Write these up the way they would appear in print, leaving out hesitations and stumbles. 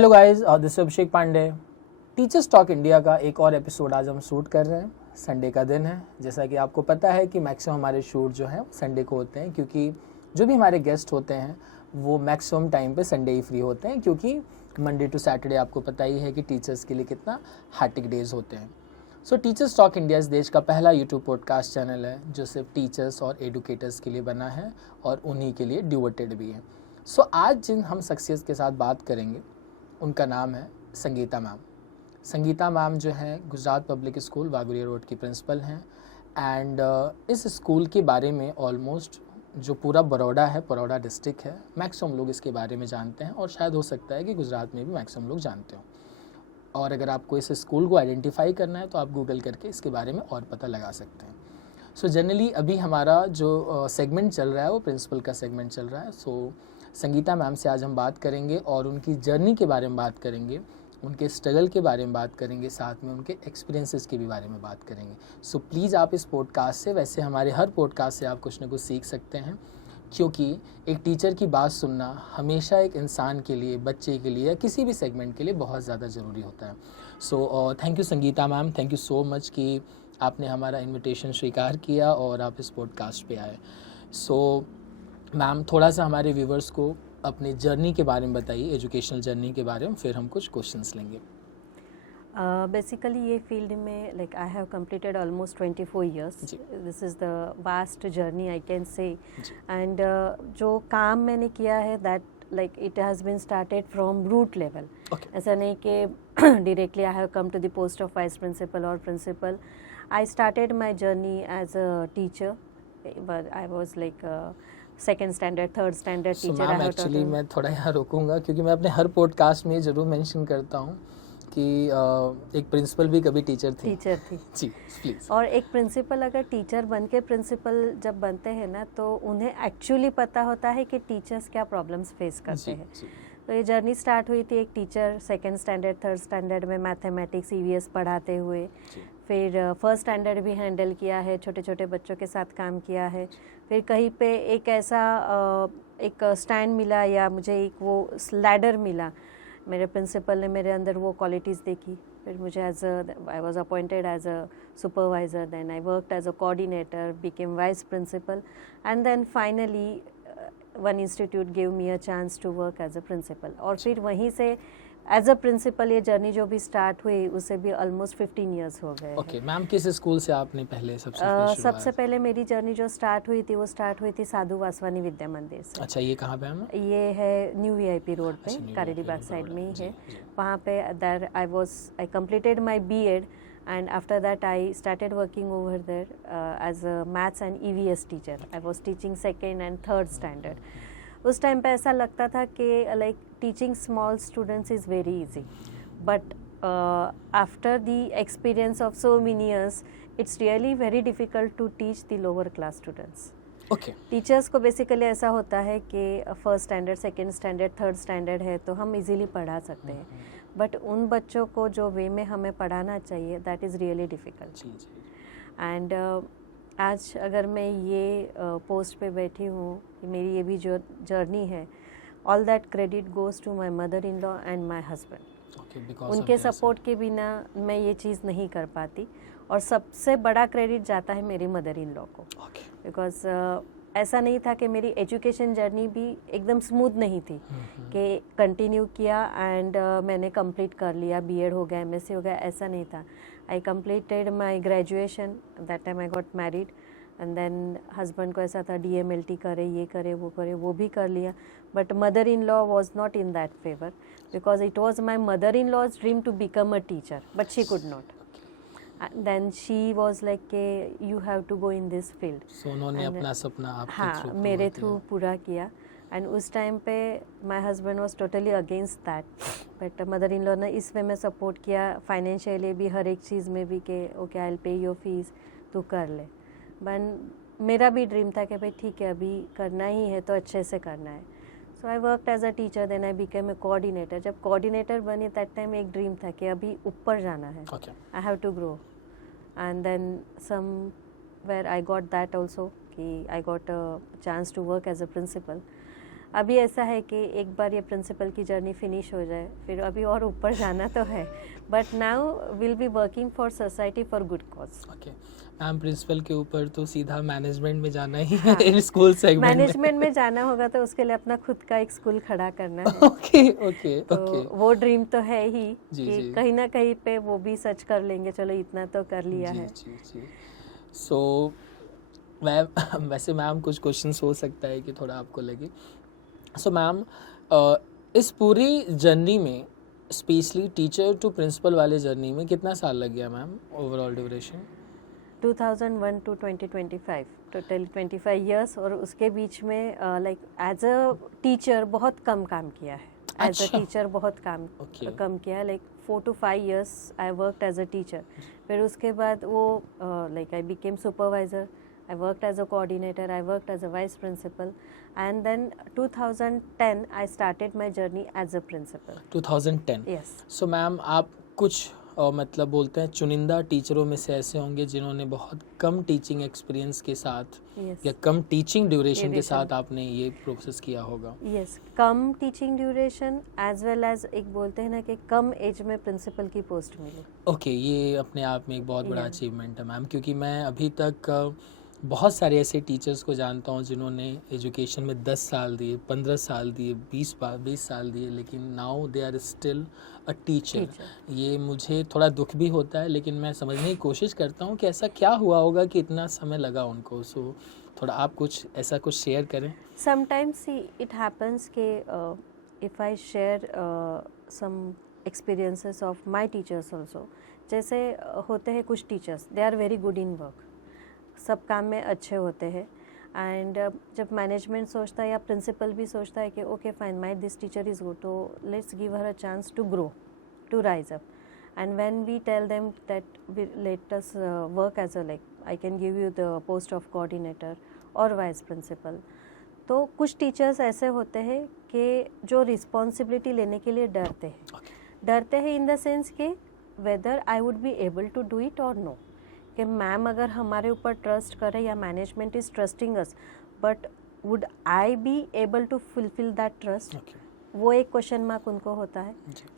Hello guys, this is Abhishek Pandey. Teachers talk India का एक और एपिसोड आज हम शूट कर रहे हैं। संडे का दिन है, जैसा कि आपको पता है कि मैक्सिमम हमारे शूट जो है संडे को होते हैं, क्योंकि जो भी हमारे गेस्ट होते हैं वो मैक्सिमम टाइम पे संडे ही फ्री होते हैं, क्योंकि मंडे टू सैटरडे आपको पता ही है कि टीचर्स के लिए कितना हैक्टिक डेज होते हैं। सो टीचर्स टॉक इंडिया इस देश का पहला यूट्यूब पॉडकास्ट चैनल है जो सिर्फ टीचर्स और एडुकेटर्स के लिए बना है और उन्हीं के लिए डिवोटेड भी है। सो आज जिन हम शख्सियत के साथ बात करेंगे उनका नाम है संगीता मैम। संगीता मैम जो है गुजरात पब्लिक स्कूल वागुरिया रोड की प्रिंसिपल हैं एंड इस स्कूल के बारे में ऑलमोस्ट जो पूरा बड़ौदा डिस्ट्रिक्ट है, मैक्सिमम लोग इसके बारे में जानते हैं और शायद हो सकता है कि गुजरात में भी मैक्सिमम लोग जानते हो। और अगर आपको इस स्कूल को आइडेंटिफाई करना है तो आप गूगल करके इसके बारे में और पता लगा सकते हैं। सो जनरली अभी हमारा जो सेगमेंट चल रहा है वो प्रिंसिपल का सेगमेंट चल रहा है। सो संगीता मैम से आज हम बात करेंगे और उनकी जर्नी के बारे में बात करेंगे, उनके स्ट्रगल के बारे में बात करेंगे, साथ में उनके एक्सपीरियंसेस के भी बारे में बात करेंगे। सो प्लीज़ आप इस पॉडकास्ट से, वैसे हमारे हर पॉडकास्ट से आप कुछ ना कुछ सीख सकते हैं, क्योंकि एक टीचर की बात सुनना हमेशा एक इंसान के लिए, बच्चे के लिए या किसी भी सेगमेंट के लिए बहुत ज़्यादा ज़रूरी होता है। So thank you Sangeeta ma'am, thank you so much कि आपने हमारा इनविटेशन स्वीकार किया और आप इस पॉडकास्ट पे आए। सो मैम, थोड़ा सा हमारे व्यूवर्स को अपनी जर्नी के बारे में बताइए, एजुकेशनल जर्नी के बारे में, फिर हम कुछ क्वेश्चंस लेंगे। बेसिकली ये फील्ड में like I have completed almost 24 years. This is the vast journey I can say. And जो काम मैंने किया है that like it has been started from root level. ऐसा नहीं कि directly I have come to the post of vice principal और principal. I started my journey as a teacher, but I was like second standard, third standard teacher. Ma'am actually मैं थोड़ा यहाँ रोकूंगा, क्योंकि मैं अपने हर पॉडकास्ट में ज़रूर मेंशन करता हूँ कि एक प्रिंसिपल भी कभी टीचर थी जी प्लीज़। और एक प्रिंसिपल अगर टीचर बन के प्रिंसिपल जब बनते हैं ना, तो उन्हें एक्चुअली पता होता है कि टीचर्स क्या प्रॉब्लम्स फेस करते हैं। तो ये जर्नी स्टार्ट हुई थी एक teacher, second standard third standard में मैथमेटिक्स ईवीएस पढ़ाते हुए। फिर फर्स्ट स्टैंडर्ड भी हैंडल किया है, छोटे छोटे बच्चों के साथ काम किया है। फिर कहीं पे एक ऐसा एक स्टैंड मिला या मुझे एक वो लैडर मिला, मेरे प्रिंसिपल ने मेरे अंदर वो क्वालिटीज़ देखी। फिर मुझे I was appointed as a supervisor, then I worked as a coordinator, became vice principal, and then finally one institute give me a chance to work as a principal. और फिर वहीं से एज अ प्रिंसिपल ये journey जो भी start हुई उससे भी ऑलमोस्ट 15 ईयर्स हो गए। ओके मैम, किस स्कूल से आपने पहले सबसे पहले मेरी जर्नी जो स्टार्ट हुई थी वो स्टार्ट हुई थी साधु वासवानी विद्या मंदिर से। अच्छा, ये कहाँ पे है? ये है न्यू वीआईपी रोड पे, कारेडी बाग साइड में ही है। वहाँ पे there I completed my B Ed and after that I started working over there as a maths and EVS teacher. I was teaching second and third standard. उस टाइम पे ऐसा लगता था कि like teaching small students is very easy, but after the experience of so many years it's really very difficult to teach the lower class students. Teachers को basically ऐसा होता है कि first standard, second standard, third standard है तो हम easily पढ़ा सकते हैं, बट उन बच्चों को जो वे में हमें पढ़ाना चाहिए that is really difficult. And आज अगर मैं ये पोस्ट पे बैठी हूँ, मेरी ये भी जो जर्नी है, all that credit goes to my mother in law and my husband. उनके सपोर्ट के बिना मैं ये चीज़ नहीं कर पाती, और सबसे बड़ा क्रेडिट जाता है मेरी मदर इन लॉ को, बिकॉज ऐसा नहीं था कि मेरी एजुकेशन जर्नी भी एकदम स्मूथ नहीं थी कि कंटिन्यू किया एंड मैंने कंप्लीट कर लिया, बीएड हो गया, एमएससी हो गया, ऐसा नहीं था। I completed my graduation, that time I got married, and then husband को ऐसा था DMLT करे, ये करे, वो भी कर लिया, but mother in law was not in that favour, because it was my mother in law's dream to become a teacher, but she could not. Then she was like you have to go in this field. So उन्होंने अपना सपना आपके मेरे through पूरा किया। And उस time पे my husband was totally against that, but mother in law ने इस वे में सपोर्ट किया, फाइनेंशियली भी, हर एक चीज़ में भी कि okay I will pay your fees, तू कर ले। बट मेरा भी ड्रीम था कि भाई ठीक है, अभी करना ही है तो अच्छे से करना है। So I worked as a teacher, then I became a coordinator. जब कोऑर्डिनेटर बनी दैट टाइम एक ड्रीम था कि अभी ऊपर जाना है, I have to grow. And then somewhere I got that also, कि I got a chance to work as a principal. अभी ऐसा है कि एक बार ये प्रिंसिपल की जर्नी फिनिश हो जाए, फिर अभी और ऊपर जाना तो है, but now will be working for society for good cause. Okay ma'am, principal के ऊपर तो सीधा मैनेजमेंट में जाना ही है, स्कूल सेगमेंट मैनेजमेंट में जाना होगा तो उसके लिए अपना खुद का एक स्कूल खड़ा करना है। ओके ओके तो ओके वो ड्रीम तो है ही जी, कि जी। कहीं ना कहीं पे वो भी सच कर लेंगे, चलो इतना तो कर लिया जी है। जी जी। सो मैम वैसे मैम कुछ क्वेश्चंस हो सकता है कि थोड़ा आपको लगे। सो मैम इस पूरी जर्नी में स्पेशली टीचर टू प्रिंसिपल वाले जर्नी में कितना साल लग गया ma'am, overall duration? 2001 to 2025, total 25 years. और उसके बीच में लाइक एज अ टीचर बहुत कम काम किया है। एज अ अच्छा। टीचर बहुत Okay. कम किया है, like 4 to 5 years I worked as a teacher. फिर उसके बाद वो like I became supervisor, I worked as a coordinator, I worked as a vice principal, and then 2010 I started my journey as a principal. 2010। Yes. So ma'am आप कुछ मतलब बोलते हैं चुनिंदा टीचरों में से ऐसे होंगे जिन्होंने बहुत कम टीचिंग एक्सपीरियंस के साथ यस। या कम टीचिंग ड्यूरेशन के Duration. साथ आपने ये प्रोसेस किया होगा। यस, कम teaching duration as well as एक बोलते हैं ना कि कम एज में प्रिंसिपल की पोस्ट मिली। ओके ये अपने आप में एक बहुत बड़ा Yeah. अचीवमेंट है मैम, क्योंकि मैं अभी तक बहुत सारे ऐसे टीचर्स को जानता हूँ जिन्होंने एजुकेशन में 10 साल दिए, 15 साल दिए, 20 साल दिए, लेकिन now they are still a teacher. ये मुझे थोड़ा दुख भी होता है, लेकिन मैं समझने की कोशिश करता हूँ कि ऐसा क्या हुआ होगा कि इतना समय लगा उनको। सो थोड़ा आप कुछ ऐसा कुछ शेयर करें। Sometimes see it happens कि if I share some experiences of my teachers also, जैसे होते हैं कुछ teachers, they are very good in work, सब काम में अच्छे होते हैं, एंड जब मैनेजमेंट सोचता है या प्रिंसिपल भी सोचता है कि okay fine my this teacher is good, तो let's give her a chance to grow, to rise up, and when we tell them that let us work as a, like I can give you the post of coordinator or vice principal, तो कुछ teachers ऐसे होते हैं कि जो responsibility लेने के लिए डरते हैं। डरते हैं इन द सेंस कि whether I would be able to do it और नो, कि मैम अगर हमारे ऊपर ट्रस्ट करे या management is trusting us, but would I be able to fulfil that trust, वो एक क्वेश्चन मार्क उनको होता है।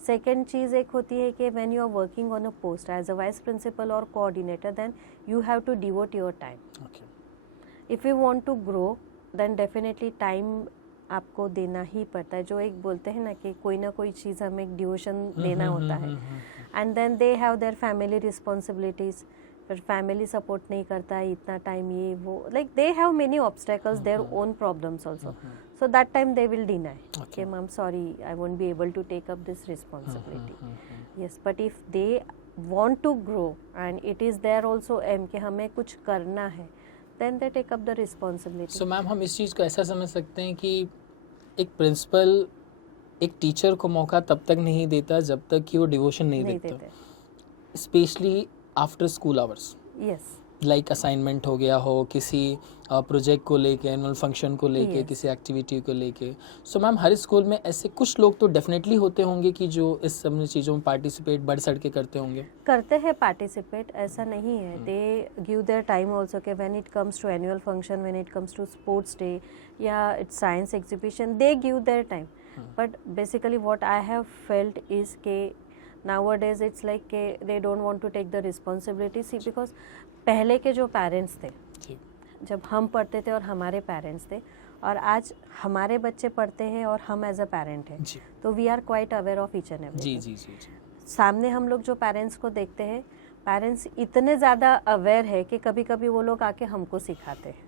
सेकेंड चीज़ एक होती है कि when you are working on a post as a vice principal और coordinator, then you have to devote your time. If you want to grow then definitely time आपको देना ही पड़ता है। जो एक बोलते हैं ना कि कोई ना कोई चीज़ हमें एक डिवोशन देना होता है, and then they have their family responsibilities, फिर फैमिली सपोर्ट नहीं करता है इतना टाइम, ये वो, like they have many obstacles, their own problems also, so that time they will deny, okay ma'am sorry I won't be able to take up this responsibility. Yes, but if they want to grow and it is there also aim कि हमें कुछ करना है, then they take up the responsibility. So ma'am हम इस चीज़ को ऐसा समझ सकते हैं कि एक प्रिंसिपल एक टीचर को मौका तब तक नहीं देता जब तक कि वो डिवोशन नहीं देता, specially after school hours. Yes, like assignment हो गया हो, किसी प्रोजेक्ट को लेके, एनुअल फंक्शन को लेके, Yes. किसी एक्टिविटी को लेके। सो मैम हर स्कूल में ऐसे कुछ लोग तो डेफिनेटली होते होंगे कि जो इस सब चीज़ों में पार्टिसिपेट बढ़ चढ़ के करते होंगे। करते हैं पार्टिसिपेट, ऐसा नहीं है, they give their time also कि when it comes to annual function, when it comes to sports day या it's science exhibition, they give their time. But basically what I have felt is के nowadays it's like के they don't want to take the responsibility, see because पहले के जो parents थे, जब हम पढ़ते थे और हमारे पेरेंट्स थे, और आज हमारे बच्चे पढ़ते हैं और हम एज अ पेरेंट हैं, तो we are quite aware of each and every. जी। सामने हम लोग जो पेरेंट्स को देखते हैं, पेरेंट्स इतने ज़्यादा अवेयर है कि कभी कभी वो लोग आके हमको सिखाते हैं।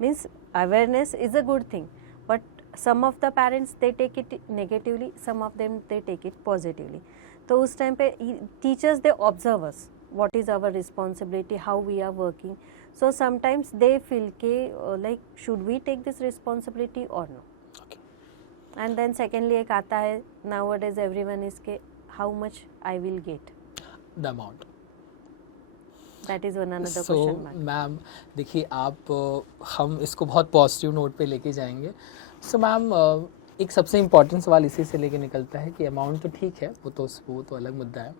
Means awareness is a good thing, but some of the parents they take it negatively, some of them they take it positively. तो उस टाइम पे teachers they observe us, what is our responsibility, how we are working, so sometimes they feel ke like should we take this responsibility or no. Okay. And then secondly ek aata hai nowadays everyone is ke how much I will get, the amount. that is one another So question mark. Ma'am देखिए आप हम इसको बहुत positive note पे लेके जाएंगे। So ma'am एक सबसे इम्पोर्टेंट सवाल इसी से लेके निकलता है कि अमाउंट तो ठीक है, वो तो अलग मुद्दा है।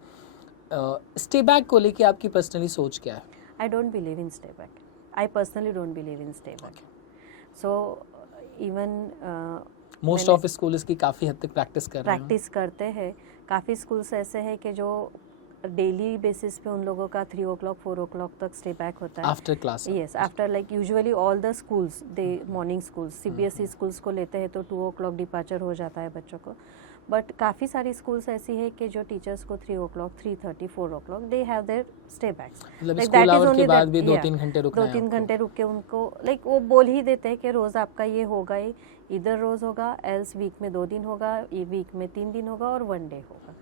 स्टे बैक को लेके आपकी पर्सनली सोच क्या है? I don't believe in stay back. I personally don't believe in stay back. So even most of school इसकी काफ़ी हद तक प्रैक्टिस कर रहे हैं। प्रैक्टिस करते हैं। काफ़ी स्कूल्स ऐसे हैं कि जो डेली बेसिस पे उन लोगों का 3 o'clock 4 o'clock तक स्टे बैक होता है after class. Yes, after like usually all the schools they morning schools CBSE schools को लेते हैं तो 2 o'clock डिपार्चर हो जाता है बच्चों को। बट काफ़ी सारी स्कूल्स ऐसी है कि जो टीचर्स को 3 o'clock 3:30 4 o'clock they have their stay backs, मतलब स्कूल आवर के बाद भी 2-3 घंटे रुकना है 2-3 घंटे रुक के उनको लाइक वो बोल ही देते हैं कि रोज़ आपका ये होगा ही, इधर रोज़ होगा, एल्स वीक में 2 दिन होगा, ये वीक में 3 दिन होगा और 1 डे होगा।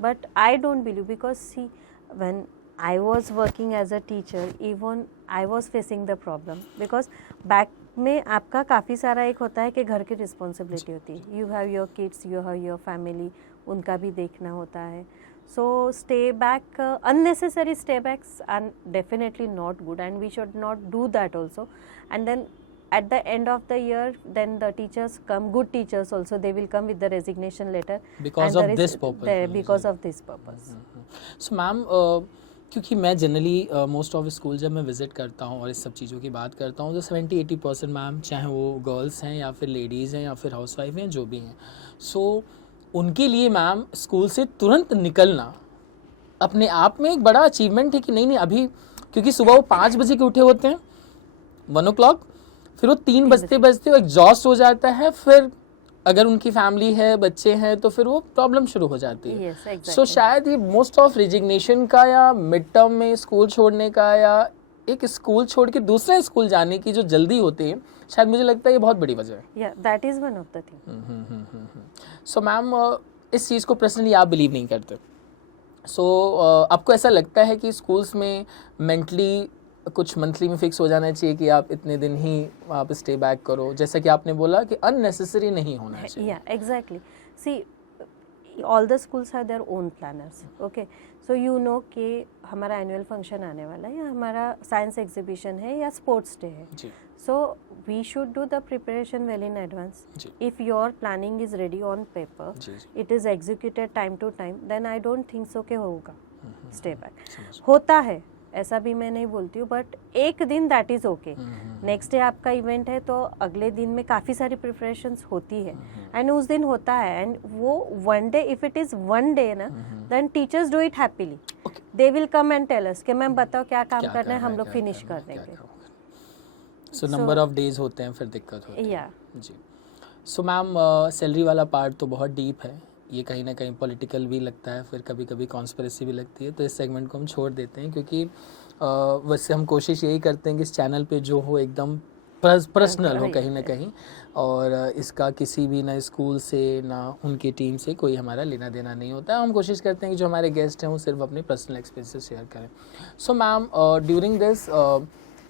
But I don't believe because see when I was working as a teacher, even I was facing the problem because back में आपका काफ़ी सारा एक होता है कि घर की रिस्पॉन्सिबिलिटी होती है, you have your kids, you have your family, उनका भी देखना होता है। So stay back, unnecessary stay backs are definitely not good and we should not do that also. And then at the end of the year, then the teachers come, good teachers also, they will come with the resignation letter because of this purpose. Because of this purpose. So ma'am क्योंकि मैं generally most of school जब मैं visit करता हूँ और इस सब चीज़ों की बात करता हूँ तो 70-80% मैम, चाहे वो गर्ल्स हैं या फिर लेडीज़ हैं या फिर हाउसवाइफ हैं, जो भी हैं, सो उनके लिए मैम स्कूल से तुरंत निकलना अपने आप में एक बड़ा अचीवमेंट है कि नहीं अभी, क्योंकि सुबह वो 5 बजे के उठे होते हैं 1 o'clock, फिर वो 3 बजते वो एग्जॉस्ट हो जाता है, फिर अगर उनकी फैमिली है, बच्चे हैं, तो फिर वो प्रॉब्लम शुरू हो जाती है। Yes, exactly. So, शायद ये मोस्ट ऑफ रिजिग्नेशन का या मिड टर्म में स्कूल छोड़ने का या एक स्कूल छोड़ के दूसरे स्कूल जाने की जो जल्दी होती है, शायद मुझे लगता है ये बहुत बड़ी वजह है। Yeah, that is one of the thing. So ma'am इस चीज़ को पर्सनली आप बिलीव नहीं करते, सो आपको ऐसा लगता है कि स्कूल्स में मेंटली कुछ मंथली में फिक्स हो जाना चाहिए कि आप इतने दिन ही आप स्टे बैक करो, जैसा कि आपने बोला कि अननेसेसरी नहीं होना चाहिए। Yeah, exactly. See, all the schools have their own planners. Okay, so you know कि हमारा एनुअल फंक्शन आने वाला है या हमारा साइंस एग्जीबिशन है या स्पोर्ट्स डे है, जी so we should do the preparation well in advance. Ji. If your planning is ready on paper, ji, it is executed time to time, then I don't think so कि होगा stay back. समझ। होता है, ऐसा भी मैं नहीं बोलती हूँ, बट एक दिन that is okay. Next day आपका इवेंट है तो अगले दिन में काफ़ी सारी प्रिपरेशंस होती है एंड उस दिन होता है, एंड वो 1 day, if it is 1 day ना, then teachers do it happily, they will come and tell us कि मैम बताओ क्या काम करना है, हम लोग फिनिश कर देंगे। सो नंबर ऑफ डेज होते हैं, फिर दिक्कत होती है। या जी। सो मैम सैलरी वाला पार्ट तो बहुत डीप है, ये कहीं ना कहीं पॉलिटिकल भी लगता है, फिर कभी कभी कॉन्स्पिरेसी भी लगती है, तो इस सेगमेंट को हम छोड़ देते हैं, क्योंकि वैसे हम कोशिश यही करते हैं कि इस चैनल पे जो हो एकदम पर्सनल हो कहीं ना कहीं, और इसका किसी भी ना स्कूल से ना उनकी टीम से कोई हमारा लेना देना नहीं होता है। हम कोशिश करते हैं कि जो हमारे गेस्ट हैं वो सिर्फ अपने पर्सनल एक्सपीरियंसेस शेयर करें। सो मैम ड्यूरिंग दिस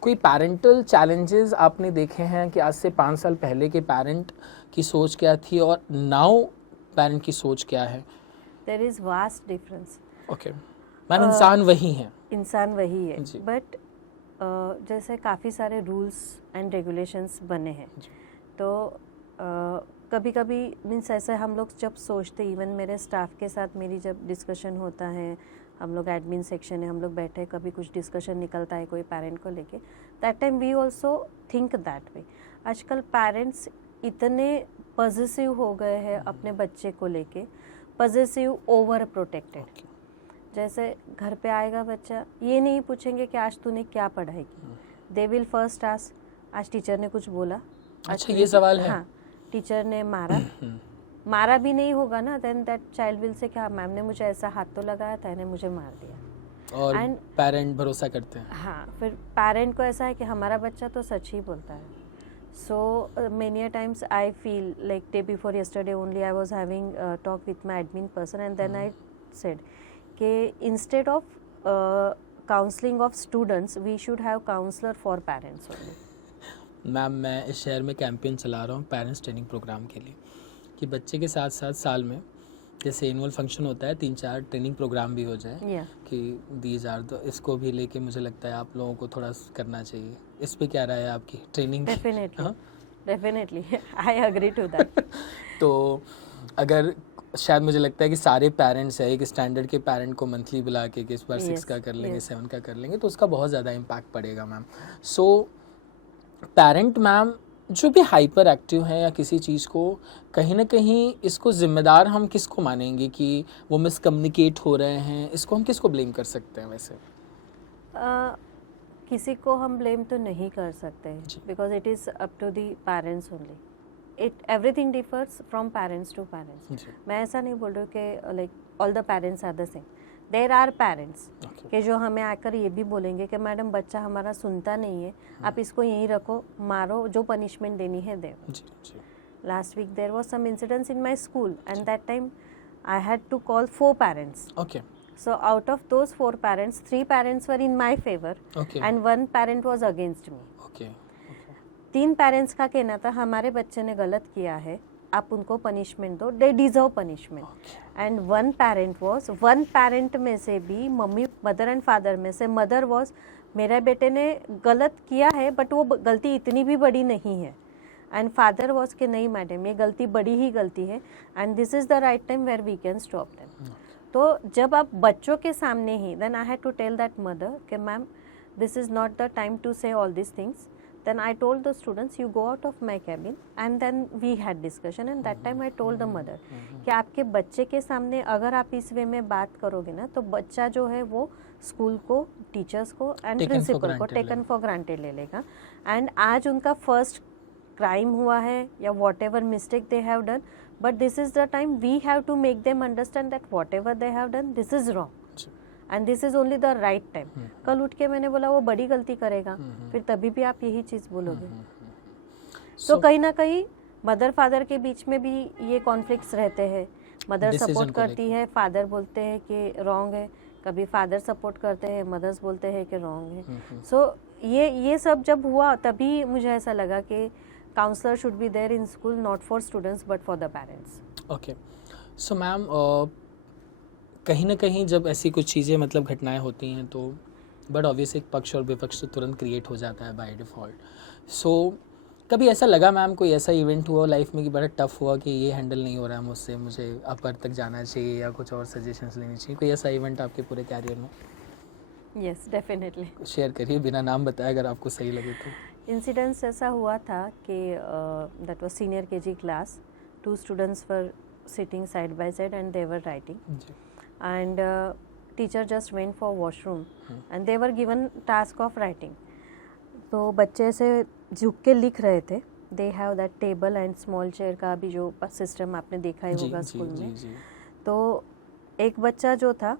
कोई पेरेंटल चैलेंजेस आपने देखे हैं कि आज से 5 साल पहले के पेरेंट की सोच क्या थी और नाउ पेरेंट की सोच क्या है? There is vast difference. Okay ma'am, इंसान वही है, इंसान वही है, जी। बट जैसे काफ़ी सारे रूल्स एंड रेगुलेशंस बने हैं, तो कभी कभी मीन्स ऐसे हम लोग जब सोचते, इवन मेरे स्टाफ के साथ मेरी जब डिस्कशन होता है, हम लोग एडमिन सेक्शन है, हम लोग बैठे कभी कुछ डिस्कशन निकलता है कोई पेरेंट को लेके, that time we also think that way. आजकल पेरेंट्स इतने पॉजिटिव हो गए हैं अपने बच्चे को लेके, पॉजिटिव ओवर प्रोटेक्टेड। जैसे घर पे आएगा बच्चा, ये नहीं पूछेंगे कि आज तूने क्या पढ़ाई की, दे विल फर्स्ट आस्क आज टीचर ने कुछ बोला। अच्छा, ये सवाल है? हाँ, टीचर ने मारा भी नहीं होगा ना, then that child will say क्या मैम ने मुझे ऐसा हाथ तो लगाया था, इन्हें मुझे मार दिया, और And- पेरेंट भरोसा करते हैं। हाँ, फिर पेरेंट को ऐसा है कि हमारा बच्चा तो सच ही बोलता है। So many a times I feel like day before yesterday only I was having talk with my admin person, and then I said कि instead of counseling of students we should have counselor for parents only. Ma'am, मैं इस शहर में campaign चला रहा हूँ parents training programme के लिए, कि बच्चे के साथ साथ साल में जैसे एनुअल फंक्शन होता है 3-4 ट्रेनिंग प्रोग्राम भी हो जाए, Yeah. कि दीज आर तो इसको भी लेके मुझे लगता है आप लोगों को थोड़ा करना चाहिए। इस पे क्या राय है आपकी training? Definitely. Definitely. I agree to that. तो अगर शायद मुझे लगता है कि सारे पेरेंट्स है, एक स्टैंडर्ड के पेरेंट को मंथली बुला के कि इस बार 6 का कर लेंगे, 7 का कर लेंगे, तो उसका बहुत ज़्यादा इम्पैक्ट पड़ेगा मैम। सो पेरेंट मैम जो भी हाइपर एक्टिव हैं या किसी चीज़ को कहीं ना कहीं इसको जिम्मेदार हम किसको मानेंगे कि वो मिसकम्युनिकेट हो रहे हैं, इसको हम किसको ब्लेम कर सकते हैं वैसे? किसी को हम ब्लेम तो नहीं कर सकते जी। Because it is up to the parents only. It everything differs from parents to parents. जी। मैं ऐसा नहीं बोल रही हूँ कि like all the parents are the same. There are parents Okay. कि जो हमें आकर ये भी बोलेंगे कि मैडम बच्चा हमारा सुनता नहीं है, आप इसको यहीं रखो, मारो, जो पनिशमेंट देनी है दे. जी जी. Last week there was some incidents in my school and that time I had to call 4 parents. Okay. So out of those 4 parents, 3 parents were in my favor Okay. and 1 parent was against me. Okay. 3 parents का कहना था हमारे बच्चे ने गलत किया है, आप उनको पनिशमेंट दो, they deserve punishment. And 1 parent में से भी मम्मी, मदर एंड फादर में से मदर वॉज, मेरे बेटे ने गलत किया है बट वो गलती इतनी भी बड़ी नहीं है. एंड फादर वॉज कि नहीं मैडम ये गलती बड़ी ही गलती है and this is the right time where we can stop them. तो जब आप बच्चों के सामने ही, then I had to tell that mother कि ma'am this is not the time to say all this things. Then I told the students, you go out of my cabin, and then we had discussion, and that time I told the mother कि आपके बच्चे के सामने अगर आप इस वे में बात करोगे ना तो बच्चा जो है वो स्कूल को, टीचर्स को एंड प्रिंसिपल को टेकन फॉर ग्रांटेड ले लेगा. एंड आज उनका फर्स्ट क्राइम हुआ है या whatever mistake they have done, but this is the time we have to make them understand that whatever they have done this is wrong and this is only the right time. कल उठ के मैंने बोला वो बड़ी गलती करेगा, फिर तभी भी आप यही चीज़ बोलोगे. तो कहीं ना कहीं मदर फादर के बीच में भी ये कॉन्फ्लिक्ट्स रहते हैं. मदर सपोर्ट करती है, फादर बोलते हैं कि रॉन्ग है, कभी फादर सपोर्ट करते हैं, मदर्स बोलते हैं कि रॉन्ग है. सो ये सब जब हुआ तभी मुझे ऐसा लगा कि counsellor should be there in school, not for students but for the parents. Okay. So ma'am कहीं ना कहीं जब ऐसी कुछ चीज़ें मतलब घटनाएं होती हैं तो बट ऑब्वियस एक पक्ष और विपक्ष तो तुरंत क्रिएट हो जाता है बाय डिफ़ॉल्ट. सो कभी ऐसा लगा मैम, कोई ऐसा इवेंट हुआ लाइफ में कि बड़ा टफ हुआ कि ये हैंडल नहीं हो रहा है मुझसे, मुझे अपर तक जाना चाहिए या कुछ और सजेशंस लेनी चाहिए, कोई ऐसा इवेंट आपके पूरे कैरियर में? Yes definitely. शेयर करिए बिना नाम बताए अगर आपको सही लगे तो. इंसिडेंस ऐसा हुआ था कि that was senior KG class. 2 students were sitting side by side and they were writing and teacher just went for washroom and they were given task of writing. तो बच्चे से झुक के लिख रहे थे. they have that table and small chair का भी जो सिस्टम आपने देखा ही होगा स्कूल में. तो एक बच्चा जो था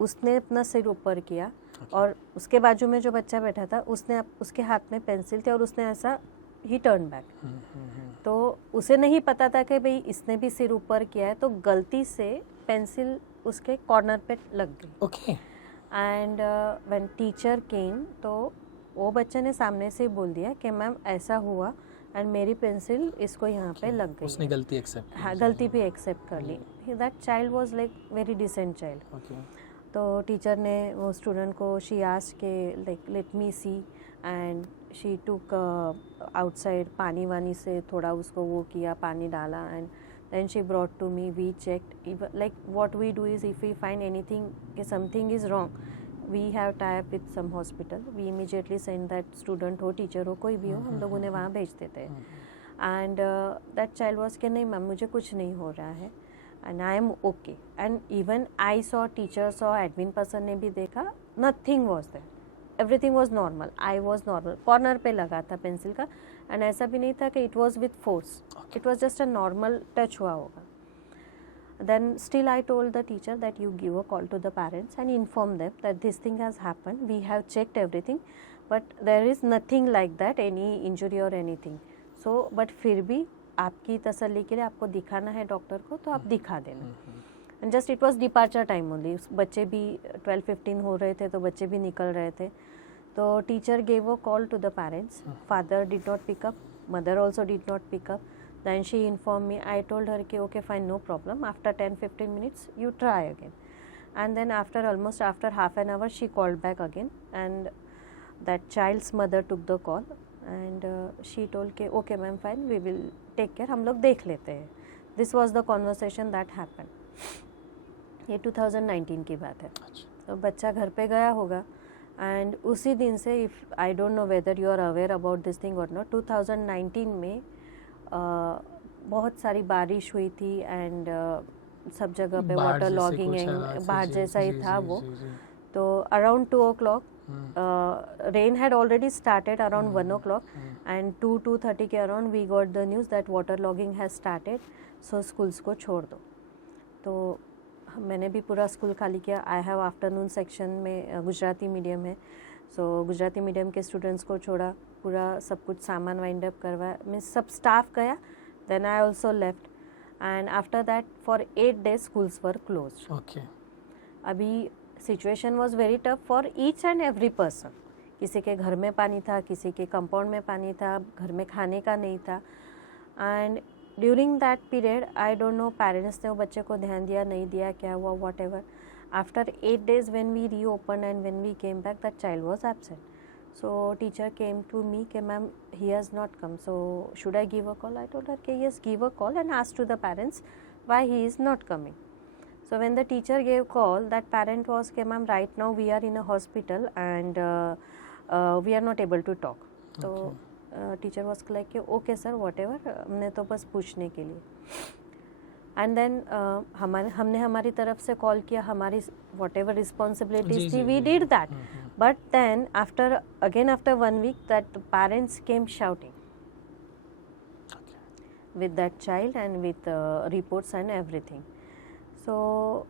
उसने अपना सिर ऊपर किया और उसके बाजू में जो बच्चा बैठा था उसने उसके हाथ में पेंसिल थी और उसने ऐसा ही टर्न बैक. तो उसे नहीं पता था कि भाई इसने भी सिर ऊपर किया है, तो गलती से पेंसिल उसके कॉर्नर पे लग गई. Okay. And when teacher came तो वो बच्चे ने सामने से बोल दिया कि मैम ऐसा हुआ एंड मेरी पेंसिल इसको यहाँ पे लग गई. उसने गलती एक्सेप्ट, हाँ गलती भी एक्सेप्ट कर ली. That child was like very decent child. तो टीचर ने वो स्टूडेंट को शी आस्क्ड के like let me see and she took outside, पानी वानी से थोड़ा उसको वो किया, पानी डाला and then she brought to me, we checked. Like what we do is if we find anything, something is wrong, we have tie up with some hospital, we immediately send that student हो, teacher हो, कोई भी हो, हम लोग उन्हें वहाँ भेज देते हैं. And that child was कि नहीं मैम मुझे कुछ नहीं हो रहा है and I am okay. And even I saw, teacher saw, admin person ने भी देखा, nothing was there. Everything was normal. I was normal. Corner पे लगा था पेंसिल का एंड ऐसा भी नहीं था कि it was with force. It was just a normal touch हुआ होगा. Then still I told the teacher that you give a call to the parents and inform them that this thing has happen, we have checked everything but there is nothing like that, any injury और anything. So but फिर भी आपकी तसल्ली के लिए आपको दिखाना है डॉक्टर को तो आप दिखा देना. And just it was departure time only. बच्चे भी 12-15 हो रहे थे तो बच्चे भी निकल रहे थे. तो teacher gave a call to the parents. Father did not pick up, mother also did not pick up. Then she informed me. I told her कि okay fine, no problem, after 10-15 minutes you try again. And then after half an hour she called back again and that child's mother took the call and she told कि okay ma'am fine, we will take care, हम लोग देख लेते हैं. This was the conversation that happened. ये 2019 की बात है. तो बच्चा घर पे गया होगा एंड उसी दिन से, if I don't know whether you are aware about this thing और नॉट, 2019 में बहुत सारी बारिश हुई थी एंड सब जगह पे वाटर लॉगिंग बाढ़ जैसा ही था वो। तो around 2 o'clock rain had already started around 1 o'clock and 2:30 के around we got the news that water logging has started, so schools को छोड़ दो। तो मैंने भी पूरा स्कूल खाली किया। आई हैव आफ्टरनून सेक्शन में गुजराती मीडियम है, सो गुजराती मीडियम के स्टूडेंट्स को छोड़ा, पूरा सब कुछ सामान वाइंड अप करवाया, मीन्स सब स्टाफ गया, then I also left and after that for 8 days schools were closed. Okay. अभी situation was very tough for each and every person. किसी के घर में पानी था, किसी के कंपाउंड में पानी था, घर में खाने का नहीं था। And during that period I don't no parents ने वो बच्चे को ध्यान दिया नहीं दिया, क्या हुआ, what ever. After 8 days when we reopened and when we came back, that child was absent. So teacher came to me कि ma'am he has not come, so should I give a call? I told her कि yes, give a call and ask to the parents why he is not coming. So when the teacher gave call, that parent was कि ma'am right now we are in a hospital and we are not able to talk. तो teacher was like कि okay sir whatever, हमने तो बस पूछने के लिए। And then हमने हमारी तरफ से कॉल किया, हमारी whatever responsibilities थी we did that. But then after 1 week that the parents came shouting with that child and with reports and everything. So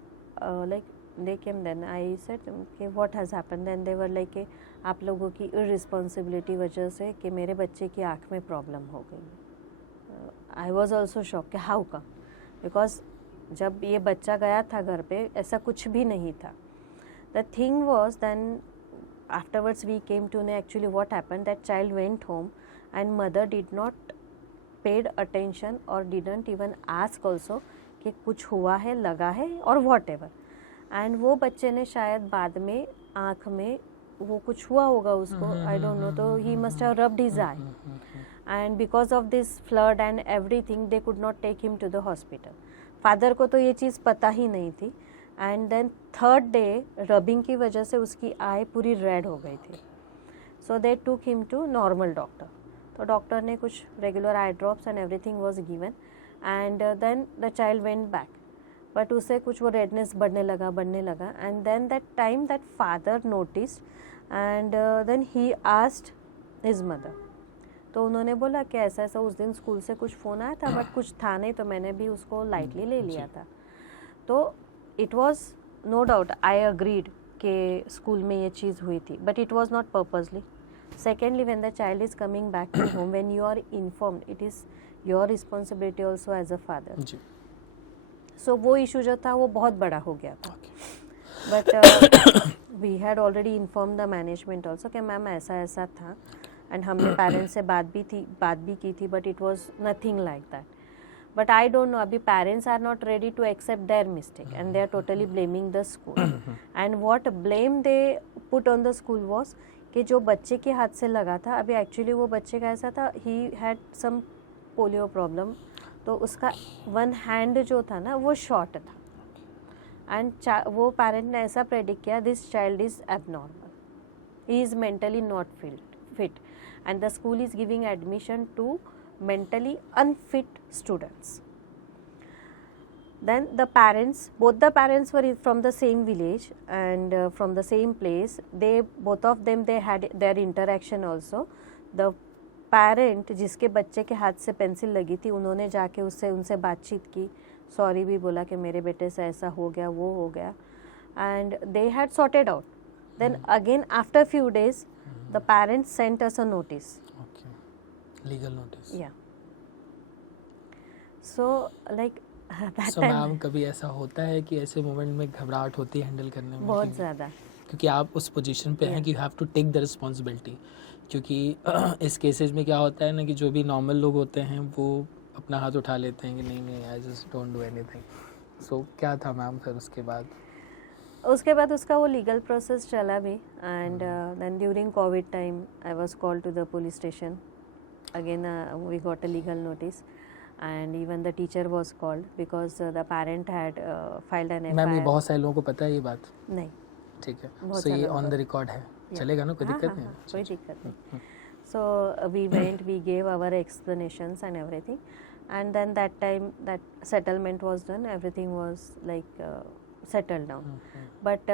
like they came, then I said okay, what has happened? Then they were like कि आप लोगों की irresponsibility वजह से कि मेरे बच्चे की आँख में प्रॉब्लम हो गई। I was also shocked कि how come? Because जब ये बच्चा गया था घर पे ऐसा कुछ भी नहीं था। The thing was then afterwards we came to know actually what happened. That child went home and mother did not paid attention or didn't even ask also कि कुछ हुआ है, लगा है और whatever. And वो बच्चे ने शायद बाद में आँख में वो कुछ हुआ होगा उसको, I don't know, तो he must have rubbed his eye. And because of this flood and everything they could not take him to the hospital. Father को तो ये चीज़ पता ही नहीं थी। And then 3rd day rubbing की वजह से उसकी आई पूरी रेड हो गई थी। So they took him to normal doctor. तो डॉक्टर ने कुछ regular eye drops and everything was given and then the child went back, but उसे कुछ वो रेडनेस बढ़ने लगा and then that time that father noticed and then he asked his mother. तो उन्होंने बोला कि ऐसा ऐसा उस दिन स्कूल से कुछ फ़ोन आया था बट कुछ था नहीं, तो मैंने भी उसको लाइटली ले लिया था। तो it was no doubt, I agreed कि स्कूल में ये चीज़ हुई थी, but it was not purposely. Secondly when the child is coming back to home, when you are informed, it is your responsibility also as a father. So वो issue जो था वो बहुत बड़ा हो गया था। But we had already inform the management also कि मैम ऐसा ऐसा था, एंड हमने पेरेंट्स से बात भी की थी, but it was nothing like that. But I don't know, अभी parents are not ready to accept their mistake and they are totally blaming the school. And what blame they put on the school was कि जो बच्चे के हाथ से लगा था, अभी एक्चुअली वो बच्चे का ऐसा था, he had some polio problem, तो उसका 1 hand जो था ना वो शॉर्ट था। एंड वो पेरेंट ने ऐसा प्रेडिक्ट किया, this child is abnormal, he is mentally not fit, and the school is giving admission to mentally unfit students. Then the parents, both the parents were from the same village and from the same place. Both of them they had their interaction also. The parent जिसके बच्चे के हाथ से pencil लगी थी, उन्होंने जाके उनसे बातचीत की, सॉरी भी बोला कि मेरे बेटे से ऐसा हो गया, वो हो गया, and they had sorted out. Then again after few days the parents sent us a notice. Okay. Legal notice. Yeah. So like that so time. Ma'am कभी ऐसा होता है कि ऐसे मोमेंट में घबराहट होती है हैंडल करने में? बहुत ज़्यादा। क्योंकि आप उस पोजीशन पे हैं कि you have to take the responsibility. क्योंकि इस केसेस में क्या होता है ना कि जो भी नॉर्मल लोग होते हैं वो अपना हाथ उठा लेते हैं कि नहीं I just don't do anything. So क्या था मैम फिर उसके बाद उसका वो लीगल प्रोसेस चला भी, and then during COVID time I was called to the police station again, we got a legal notice and even the teacher was called because the parent had filed an FIR. Ma'am ये बहुत सारे लोगों को पता है ये बात? नहीं। ठीक है, सो ये ऑन द रिकॉर्ड है? चलेगा ना, कोई हाँ, दिक्कत हाँ, नहीं? हाँ, कोई दिक्कत नहीं. So we went, we gave our explanations and everything, and then that time that settlement was done, everything was like settled down. But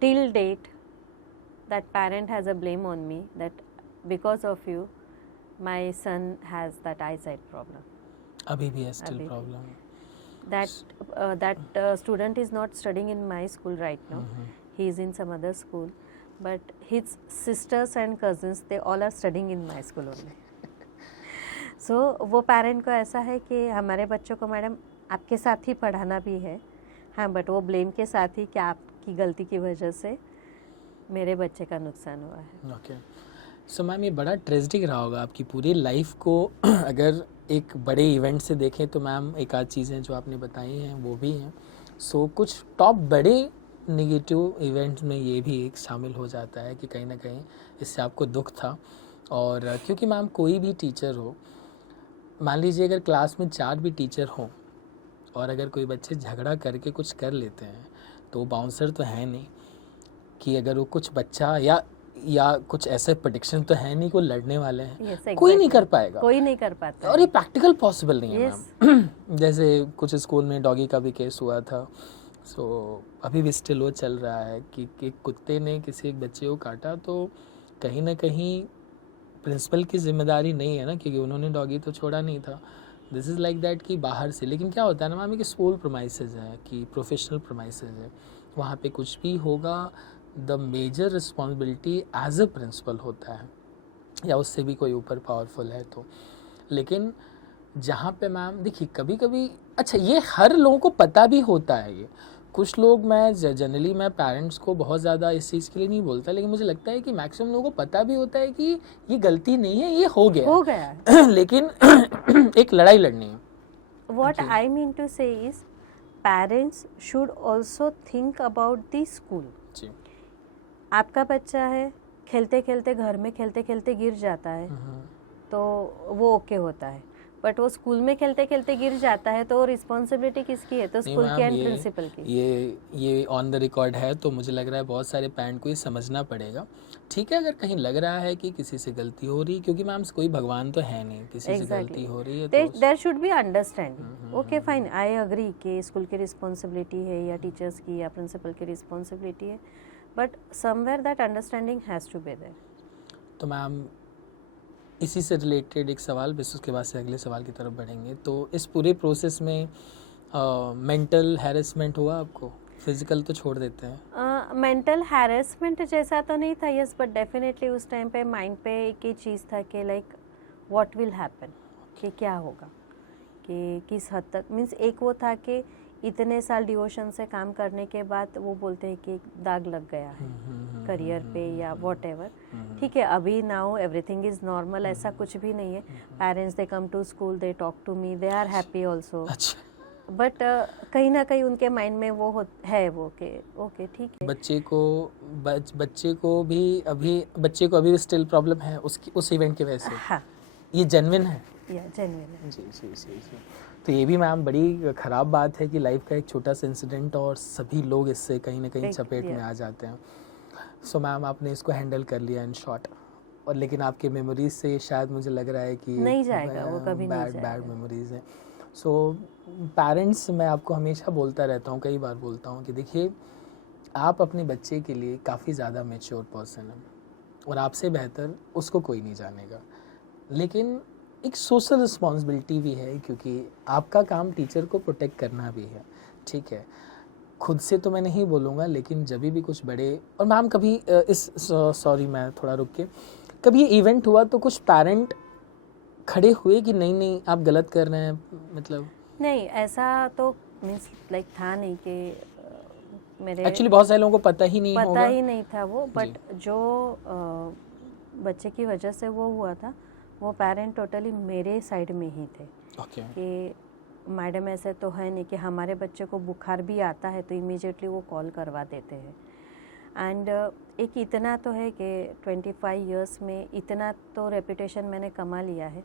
till date, that parent has a blame on me that because of you, my son has that eyesight problem. अभी भी है still अभी भी. Problem? That student is not studying in my school right now. He is in some other school, but his sisters and cousins, they all are studying in my school only. So वो parent को ऐसा है कि हमारे बच्चों को madam आपके साथ ही पढ़ाना भी है, हाँ, बट वो ब्लेम के साथ ही कि आपकी गलती की वजह से मेरे बच्चे का नुकसान हुआ है. ओके. सो मैम, ये बड़ा ट्रेजिक रहा होगा आपकी पूरी लाइफ को अगर एक बड़े इवेंट से देखें तो मैम एक आध चीज़ें जो आपने बताई हैं वो भी हैं. सो कुछ टॉप बड़े नेगेटिव इवेंट्स में ये भी एक शामिल हो जाता है कि कहीं ना कहीं इससे आपको दुख था. और क्योंकि मैम कोई भी टीचर हो, मान लीजिए अगर क्लास में 4 भी टीचर हों और अगर कोई बच्चे झगड़ा करके कुछ कर लेते हैं तो बाउंसर तो है नहीं कि अगर वो कुछ बच्चा या कुछ ऐसे प्रेडिक्शन तो है नहीं कि वो लड़ने वाले हैं. Yes, exactly. कोई नहीं कर पाएगा, कोई नहीं कर पाता. और ये प्रैक्टिकल पॉसिबल नहीं है Yes. मैम. जैसे कुछ स्कूल में डॉगी का भी केस हुआ था. सो अभी भी स्टिल वो चल रहा है कि एक कुत्ते ने किसी एक बच्चे को काटा तो कहीं ना कहीं प्रिंसिपल की जिम्मेदारी नहीं है ना, क्योंकि उन्होंने डॉगी तो छोड़ा नहीं था. दिस इज़ लाइक दैट कि बाहर से. लेकिन क्या होता है ना मैम कि स्कूल प्रमाइसेस है कि प्रोफेशनल प्रमाइसेस है, वहाँ पे कुछ भी होगा the major responsibility as a principal होता है, या उससे भी कोई ऊपर पावरफुल है तो. लेकिन जहाँ पे मैम देखिए कभी कभी, अच्छा ये हर लोगों को पता भी होता है. ये कुछ लोग, मैं जनरली मैं पेरेंट्स को बहुत ज़्यादा इस चीज़ के लिए नहीं बोलता, लेकिन मुझे लगता है कि मैक्सिमम लोगों को पता भी होता है कि ये गलती नहीं है, ये हो गया. लेकिन एक लड़ाई लड़नी है. What I mean to say is, parents should also think about the school. जी. आपका बच्चा है, खेलते खेलते घर में खेलते खेलते गिर जाता है तो वो ओके होता है, बट वो स्कूल में खेलते खेलते गिर जाता है तो रिस्पॉन्सिबिलिटी किसकी है? तो स्कूल की एंड प्रिंसिपल की. ये ऑन द रिकॉर्ड है तो मुझे लग रहा है बहुत सारे पेरेंट को ये समझना पड़ेगा. ठीक है, अगर कहीं लग रहा है कि किसी से गलती हो रही, क्योंकि मैम कोई भगवान तो है नहीं, किसी से गलती हो रही है तो there should be understanding. Okay fine, I agree कि स्कूल की रिस्पॉन्सिबिलिटी है या टीचर्स की या प्रिंसिपल की रिस्पॉन्सिबिलिटी है, but somewhere that understanding has to be there. तो मैम इसी से रिलेटेड एक सवाल, बस उसके बाद से अगले सवाल की तरफ बढ़ेंगे. तो इस पूरे प्रोसेस में मेंटल हैरेसमेंट हुआ आपको? फिजिकल तो छोड़ देते हैं. मेंटल हैरेसमेंट जैसा तो नहीं था, यस, बट डेफिनेटली उस टाइम पे माइंड पे एक ही चीज़ था कि लाइक व्हाट विल हैपन, कि क्या होगा, कि किस हद तक. मीन्स एक वो था कि इतने साल डिवोशन से काम करने के बाद वो बोलते हैं कि दाग लग गया है करियर पे या वॉट एवर. ठीक है, अभी नाउ एवरीथिंग इज नॉर्मल, ऐसा कुछ भी नहीं है. Parents they come to school, they talk to me, they are happy also. But कहीं ना कहीं उनके माइंड में वो है वो कि ओके ठीक है. बच्चे को अभी स्टिल प्रॉब्लम है उस इवेंट की वजह से. हाँ, ये जेन्युइन है. जेन्युइन है. जी. तो ये भी मैम बड़ी ख़राब बात है कि लाइफ का एक छोटा सा इंसिडेंट और सभी लोग इससे कहीं ना कहीं चपेट में आ जाते हैं. सो मैम आपने इसको हैंडल कर लिया इन शॉर्ट, और लेकिन आपके मेमोरीज से शायद मुझे लग रहा है कि नहीं जाएगा वो, कभी नहीं जाएगा. बैड मेमोरीज हैं. सो पेरेंट्स, मैं आपको हमेशा बोलता रहता हूँ, कई बार बोलता हूँ कि देखिए आप अपने बच्चे के लिए काफ़ी ज़्यादा मैच्योर पर्सन हैं और आपसे बेहतर उसको कोई नहीं जानेगा. लेकिन एक सोशल रिस्पॉन्सिबिलिटी भी है, क्योंकि आपका काम टीचर को प्रोटेक्ट करना भी है. ठीक है, खुद से तो मैं नहीं बोलूँगा, लेकिन जब भी कुछ बड़े, और मैम कभी सॉरी मैं थोड़ा रुक के, कभी ये इवेंट हुआ तो कुछ पेरेंट खड़े हुए कि नहीं आप गलत कर रहे हैं? मतलब नहीं, ऐसा तो मीन्स लाइक था नहीं कि मेरे एक्चुअली बहुत सारे लोगों को पता ही नहीं था वो, बट जो बच्चे की वजह से वो हुआ था, वो पेरेंट टोटली मेरे साइड में ही थे. कि मैडम ऐसे तो है नहीं कि हमारे बच्चे को बुखार भी आता है तो इमीडिएटली वो कॉल करवा देते हैं. एंड एक इतना तो है कि 25 इयर्स में इतना तो रेपुटेशन मैंने कमा लिया है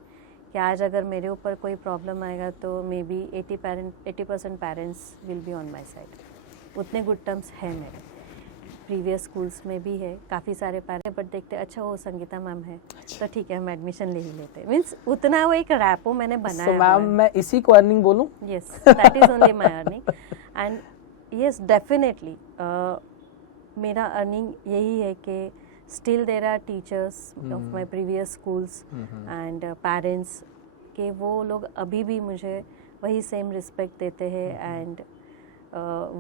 कि आज अगर मेरे ऊपर कोई प्रॉब्लम आएगा तो may be 80% parents will be on my side. उतने गुड टर्म्स है मेरे. प्रीवियस स्कूल्स में भी है, काफ़ी सारे पेरेंट्स बट देखते अच्छा वो संगीता मैम है तो ठीक है हम एडमिशन ले ही लेते हैं, मीन्स उतना वो एक रैपो मैंने बनाया। मैम मैं इसी को अर्निंग बोलूं? Yes, that is only my earning and yes definitely मेरा अर्निंग यही है कि still there are teachers of my previous schools and parents के वो लोग अभी भी मुझे वही सेम रिस्पेक्ट देते हैं एंड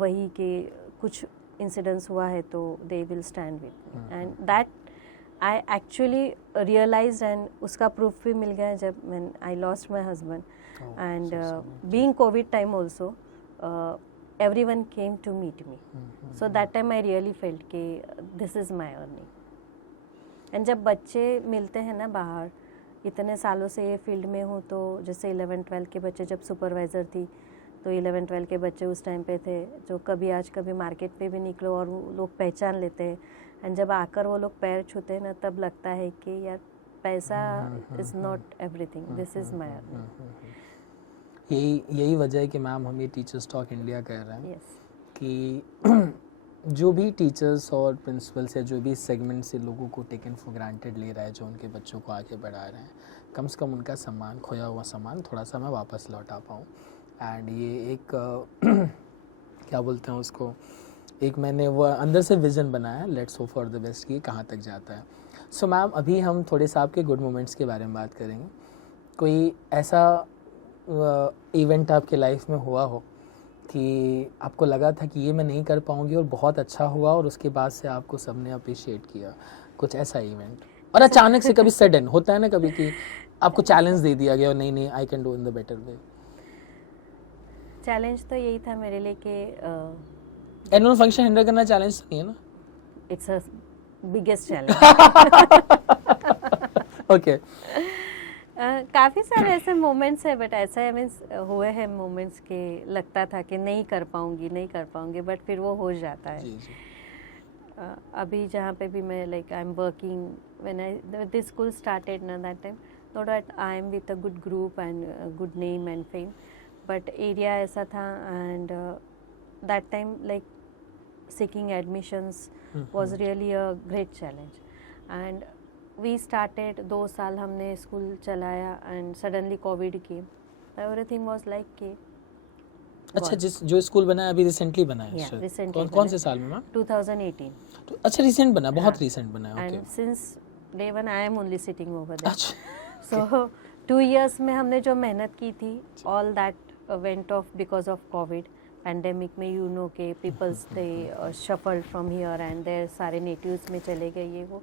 वही के कुछ इंसिडेंट्स हुआ है तो they will stand with me and that I actually realise and उसका प्रूफ भी मिल गया जब मैं I lost my husband and being COVID time also everyone came to meet me. So that time I really felt कि this is my earning. And जब बच्चे मिलते हैं ना बाहर, इतने सालों से ये फील्ड में हूँ तो जैसे 11-12 के बच्चे जब सुपरवाइज़र थी तो 11-12 के बच्चे उस टाइम पे थे जो कभी आज कभी मार्केट पे भी निकलो और वो लोग पहचान लेते हैं एंड जब आकर वो लोग पैर छूते हैं ना तब लगता है कि यार पैसा is not everything, this is my earning. यही वजह है कि मैम हम ये टीचर्स टॉक इंडिया कर रहे हैं Yes. कि जो भी टीचर्स और प्रिंसिपल्स या जो भी सेगमेंट से लोगों को टेकन फॉर ग्रांटेड ले रहा है, जो उनके बच्चों को आगे बढ़ा रहे हैं, कम से कम उनका सम्मान, खोया हुआ सम्मान थोड़ा सा मैं वापस लौटा पाऊँ। एंड ये एक क्या बोलते हैं उसको, एक मैंने वो अंदर से विज़न बनाया, let's hope for the best, कि कहाँ तक जाता है। सो मैम अभी हम थोड़े सा आपके गुड मोमेंट्स के बारे में बात करेंगे। कोई ऐसा इवेंट आपके लाइफ में हुआ हो कि आपको लगा था कि ये मैं नहीं कर पाऊंगी और बहुत अच्छा हुआ और उसके बाद से आपको सबने अप्रिशिएट किया, कुछ ऐसा इवेंट? और अचानक से कभी सडन होता है ना कभी कि आपको चैलेंज दे दिया गया और नहीं I can do in the better way. Challenge तो यही था मेरे लिए कि एनुअल फंक्शन हैंडल करना चैलेंज नहीं है ना? It's a biggest challenge. Okay. काफ़ी सारे ऐसे मोमेंट्स है बट ऐसा मीन्स हुए हैं मोमेंट्स के लगता था कि नहीं कर पाऊंगी बट फिर वो हो जाता है। जी जी। अभी जहाँ पे भी मैं like I am working when I this school started ना that time not that I am with a good group and good name and fame but area ऐसा था and that time like seeking admissions was really a great challenge and we started 2 साल हमने school चलाया and suddenly COVID came, everything was like कि अच्छा, जिस जो school बना है अभी रिसेंटली बना है? Yeah, recently कौन से साल में मैम? 2018 तो अच्छा रिसेंट बना, बहुत हाँ, रिसेंट बना है। and since day one I am only sitting over there. अच्छा। So 2 years में हमने जो मेहनत की थी all that went off because of COVID. Pandemic में यू नो के peoples they shuffled from here and there, सारे नेटिव्स में चले गए ये वो।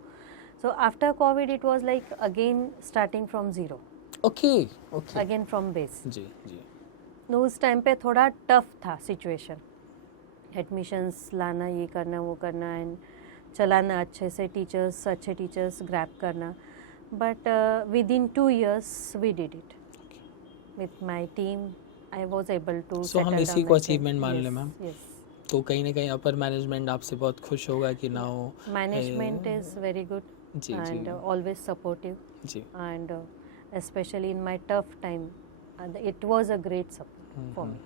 So after COVID it was like again starting from zero, okay okay, again from base. जी जी। तो उस टाइम पे थोड़ा टफ था सिचुएशन, एडमिशन्स लाना, ये करना वो करना एंड चलाना अच्छे से, अच्छे टीचर्स ग्रैब करना, but within 2 years we did it with my team. I was able to So हम इसी को अचीवमेंट मान लें मैम। yes. तो कहीं ना कहीं अपर मैनेजमेंट आपसे बहुत खुश होगा कि now Management is very good जी and जी always supportive जी। and especially in my tough time it was a great support for me.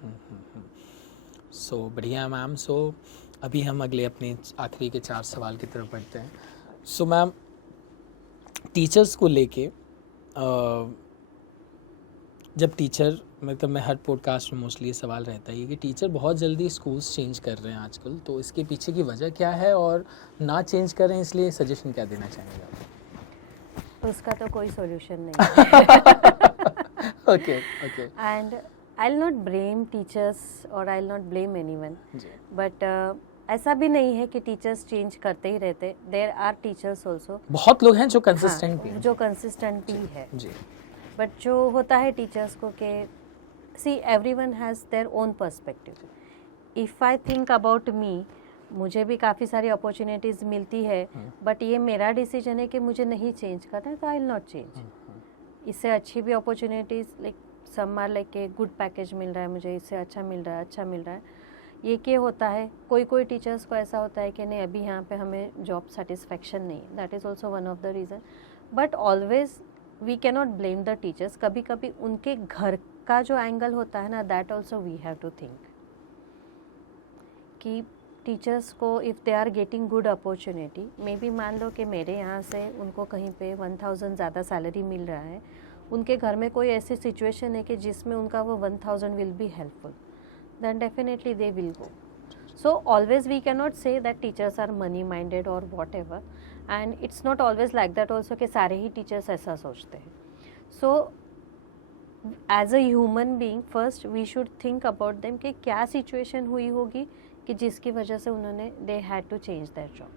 सो बढ़िया मैम। सो अभी हम अगले अपने आखिरी के 4 सवाल की तरफ बढ़ते हैं। सो मैम टीचर्स को लेके जब टीचर, मतलब मैं हर पॉडकास्ट में मोस्टली ये सवाल रहता है कि टीचर बहुत जल्दी स्कूल्स चेंज कर रहे हैं आजकल, तो इसके पीछे की वजह क्या है और ना चेंज करें इसलिए सजेशन क्या देना चाहेंगे आप? उसका तो कोई सॉल्यूशन नहीं है। Okay okay. And I'll not blame teachers or I'll not blame anyone, but ऐसा भी नहीं है कि टीचर्स चेंज करते ही रहते। There are teachers also, बहुत लोग हैं जो कंसिस्टेंट भी हैं। जो कंसिस्टेंट भी है, जी। बट जो होता है टीचर्स को कि see everyone has their own perspective. If I think about me, मुझे भी काफ़ी सारी अपॉर्चुनिटीज़ मिलती है बट ये मेरा डिसीजन है कि मुझे नहीं चेंज करना है तो आई विल नॉट चेंज। इससे अच्छी भी opportunities like some are like a good package मिल रहा है मुझे, इससे अच्छा मिल रहा है। ये क्या होता है, कोई टीचर्स को ऐसा होता है कि नहीं अभी यहाँ पे हमें जॉब सेटिस्फेक्शन नहीं है, that is also one of the reason. But always we can not blame the teachers. कभी कभी उनके घर का जो एंगल होता है ना, that also we have to think कि टीचर्स को if they are getting good opportunity, maybe मान लो कि मेरे यहाँ से उनको कहीं पे 1000 ज़्यादा सैलरी मिल रहा है, उनके घर में कोई ऐसी सिचुएशन है कि जिसमें उनका वो 1000 will be helpful, then definitely they will go. So always we cannot say that teachers are money minded or whatever, and it's not always like that also कि सारे ही teachers ऐसा सोचते हैं. So as a human being first we should think about them कि क्या situation हुई होगी कि जिसकी वजह से उन्होंने they had to change their job.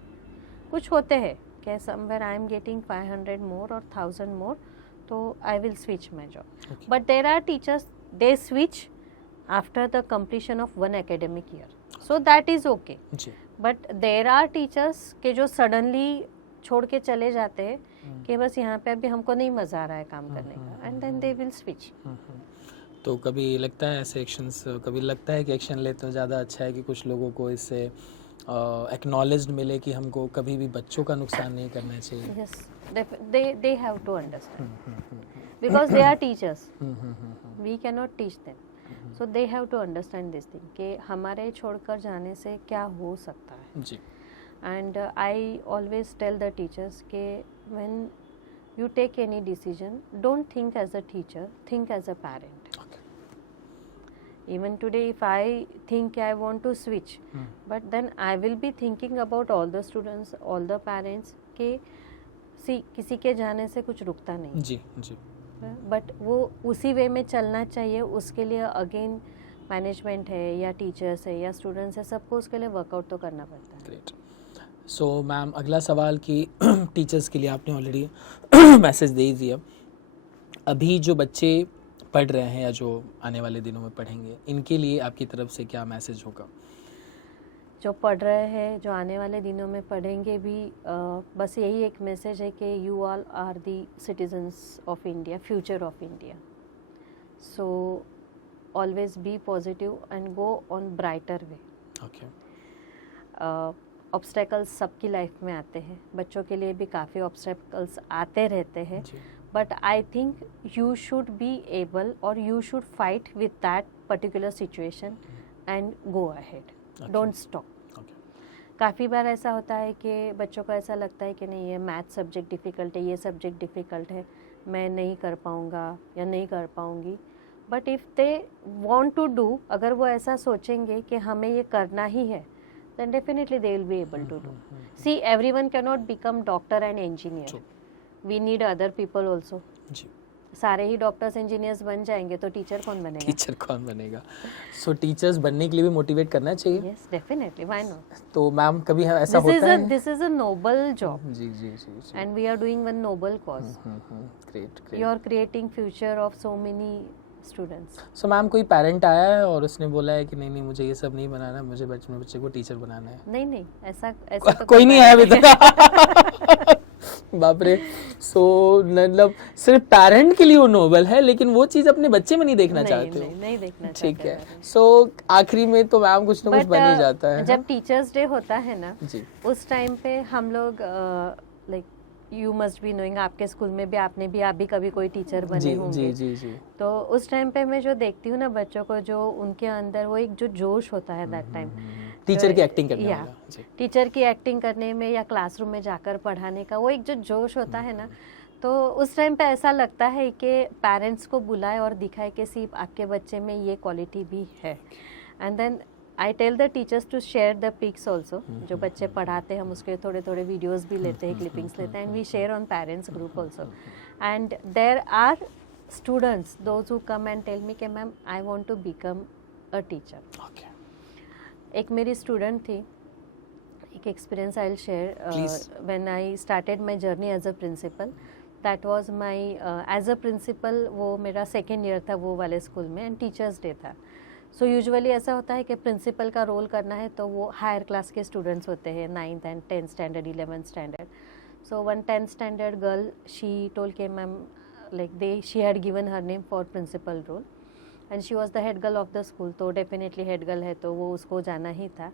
कुछ होते हैं कि somewhere I am getting 500 more or 1000 more, तो I will switch my job. Okay. But there are teachers they switch after the completion of one academic year, so that is okay. Ji. But there are teachers के जो suddenly छोड़ के चले जाते हैं कि बस यहाँ पे अभी हमको नहीं मज़ा आ रहा है काम करने का, and then they will switch. तो कभी लगता है ऐसे एक्शंस, कभी लगता है कि एक्शन ले तो ज़्यादा अच्छा है कि कुछ लोगों को इससे एक्नॉलेज्ड मिले कि हमको कभी भी बच्चों का नुकसान नहीं करना चाहिए. Yes, they have to understand because they are teachers. We cannot teach them. So they have to understand this thing कि हमारे छोड़कर जाने से क्या हो सकता है. जी. And I always tell the teachers कि when you take any decision, don't think as a teacher, think as a parent. Okay. Even today if I think I want to switch, but then I will be thinking about all the students, all the parents कि see किसी के जाने से कुछ रुकता नहीं. जी. जी. But वो उसी वे में चलना चाहिए. उसके लिए अगेन मैनेजमेंट है या टीचर्स है या स्टूडेंट्स है, सबको उसके लिए वर्कआउट तो करना पड़ता है. ग्रेट. सो मैम, अगला सवाल कि टीचर्स के लिए आपने ऑलरेडी मैसेज दे ही दिया. अभी जो बच्चे पढ़ रहे हैं या जो आने वाले दिनों में पढ़ेंगे, इनके लिए आपकी तरफ से क्या मैसेज होगा? जो पढ़ रहे हैं, जो आने वाले दिनों में पढ़ेंगे भी, बस यही एक मैसेज है कि you all are the citizens of India, future of India. So always be positive and go on brighter way. Okay. Obstacles सबकी लाइफ में आते हैं, बच्चों के लिए भी काफ़ी ऑब्स्टेकल्स आते रहते हैं, but I think you should be able और you should fight with that particular situation and go ahead. Don't stop. काफ़ी बार ऐसा होता है कि बच्चों को ऐसा लगता है कि नहीं, ये मैथ सब्जेक्ट डिफ़िकल्ट है, ये सब्जेक्ट डिफ़िकल्ट है, मैं नहीं कर पाऊँगा या नहीं कर पाऊँगी. But if they want to do, अगर वो ऐसा सोचेंगे कि हमें ये करना ही है, then definitely they will be able to do. See, everyone cannot become doctor and engineer. True. We need other people also. जी. सारे ही डॉक्टर्स इंजीनियर्स बन जाएंगे तो टीचर कौन बनेगा? टीचर कौन बनेगा? सो टीचर्स बनने के लिए भी मोटिवेट करना चाहिए. Yes, definitely. Why not? तो मैम, कभी ऐसा होता है? This is a noble job. जी जी जी. And we are doing one noble cause. Great. You are creating future of so many students. So ma'am, कोई पेरेंट आया है और उसने बोला है कि नहीं नहीं, मुझे ये सब नहीं बनाना, मुझे बच्चे को टीचर बनाना है? नहीं, ऐसा तो कोई नहीं आया अभी तक. बाप रे. सो मतलब सिर्फ पेरेंट के लिए वो नोबल है, लेकिन वो चीज अपने बच्चे में नहीं देखना चाहते हो. नहीं देखना. ठीक है. सो आखिरी में तो मैम कुछ ना कुछ बन ही जाता है. जब टीचर्स डे होता है ना जी, उस टाइम पे हम लोग like you must be knowing, आपके स्कूल में भी आप भी कभी कोई टीचर बने होंगे. जी जी. तो उस टाइम पे मैं जो देखती हूँ ना बच्चों को, जो उनके अंदर वो एक जो जोश होता है दैट टाइम, टीचर की एक्टिंग करने वाला. जी. टीचर की एक्टिंग करने में या क्लासरूम में जाकर पढ़ाने का वो एक जो जोश होता है ना, तो उस टाइम पे ऐसा लगता है कि पेरेंट्स को बुलाए और दिखाए कि सिर्फ आपके बच्चे में ये क्वालिटी भी है. And then I tell the teachers to share the pics also. जो बच्चे पढ़ाते हैं हम उसके थोड़े वीडियोस भी लेते हैं, क्लिपिंग्स लेते हैं, and we share on parents group also. And there are students those who come and tell me कि ma'am I want to become a teacher. एक मेरी स्टूडेंट थी, एक experience I will share. When I started my journey as a principal, that was my as a principal, वो मेरा 2nd year था वो वाले स्कूल में, एंड टीचर्स डे था. सो यूजुअली ऐसा होता है कि प्रिंसिपल का रोल करना है तो वो हायर क्लास के स्टूडेंट्स होते हैं, 9th and 10th standard, 11th standard. So one 10th standard girl, she told के ma'am like she had given her name for principal role, and she was the head girl of the school. तो definitely head girl है तो वो उसको जाना ही था.